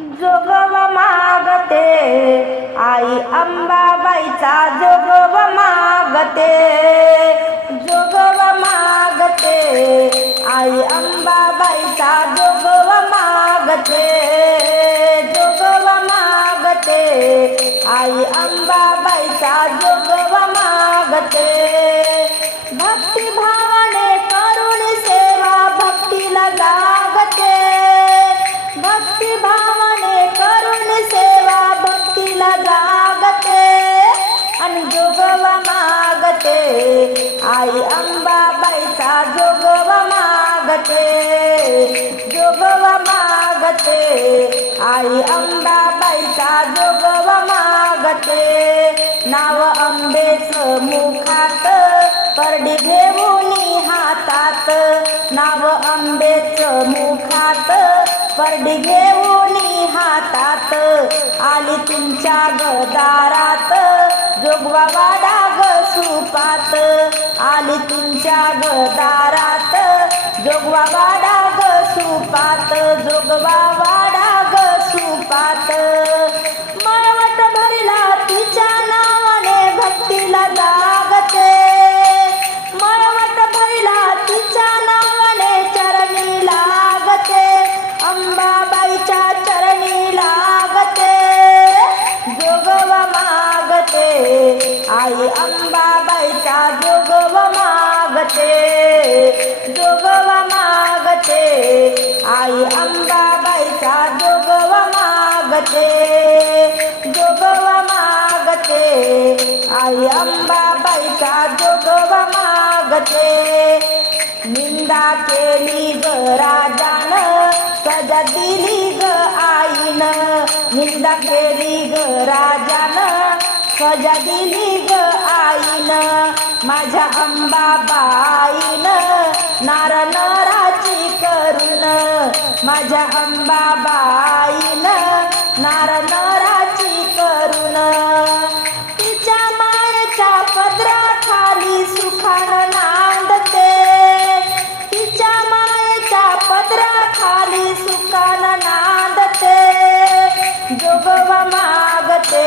जोगव मागते. आई अंबाबाईचा जोगव मागते. जोगव मागते. आई अंबाबाईचा जोगव मागते. जोगव मागते. आई अंबाबाईचा जोगव मागते. मागते जोगवा मागते. आई अंबाबाईचा जोगवा मागते. नाव अंबेच मुखात परडी घेऊन हातात. नाव अंबेच मुखात परडी घेऊन हातात. आली तुमच्या गदारात जोगवा वाडा ग सुपात. आली तुमच्या गदारात जोगवा वाडा ग सुपात जोगवा वाडा ग सुपात मळवट भरला तिच्या नावाने भक्तीला जागते मळवट भरला तिच्या नावाने चरणी लागते अंबाबाईच्या चरणी लागते जोगवा मागते आई अंबाबाईचा जोगवा मागते. जोगवा मागते. आई अंबाबाईचा जोगवा मागते. जोगवा मागते. आई अंबाबाईचा जोगवा मागते. निंदा केली ग राजान सजा दिली ग आईन. निंदा केली ग राजान सजा दिली ग आईन. माझ्या अंबाबाईन नार माझ्या अंबाबाईन नार नराची करून तिच्या मायेच्या पदराखाली सुखान नांदते. तिच्या मायेच्या पदराखाली सुखान नांदते. जोगवा मागते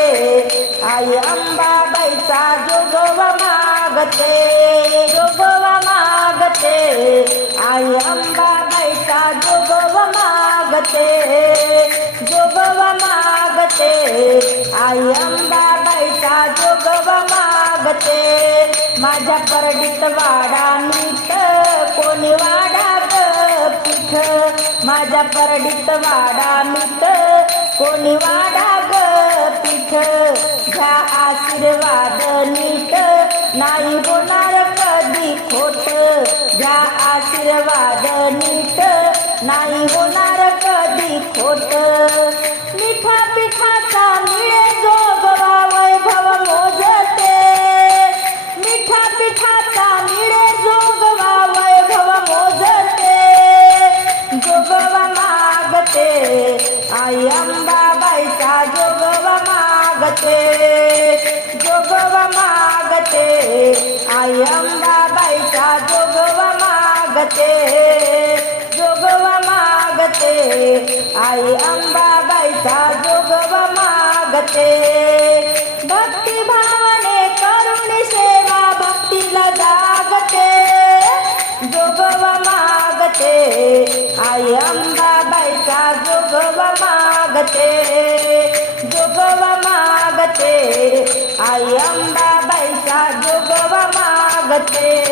आई अंबाबाईचा जोगवा मागते. मागते जोगव मागते. आई अंबाबाईचा जोगव मागते. माझ्या परडीत वाडा मीठ कोणी वाडा पीठ. माझ्या परडीत वाडा मीठ कोणी वाडा ग पीठ. घ्या आशीर्वाद नीट नाही होणार कधी खोट. घ्या आशीर्वाद नीट नाही होणार कधी खोट मिठा पिठाचा मिळे जोगवा वैभव मोजते मिठा पिठाचा मिळे जोगवा वैभव मोजते जोगवा मागते आई अंबाबाईचा जोगवा मागते जोगवा मागते आई अंबाबाईचा जोगवा मागते जोगवा मागते. आई अंबाबाईचा जोगवा मागते. भक्ती भावाने करुण सेवा भक्तीला जागते जोगवा मागते. आई अंबाबाईचा जोगवा मागते. जोगवा मागते. आई अंबाबाईचा जोगवा मागते.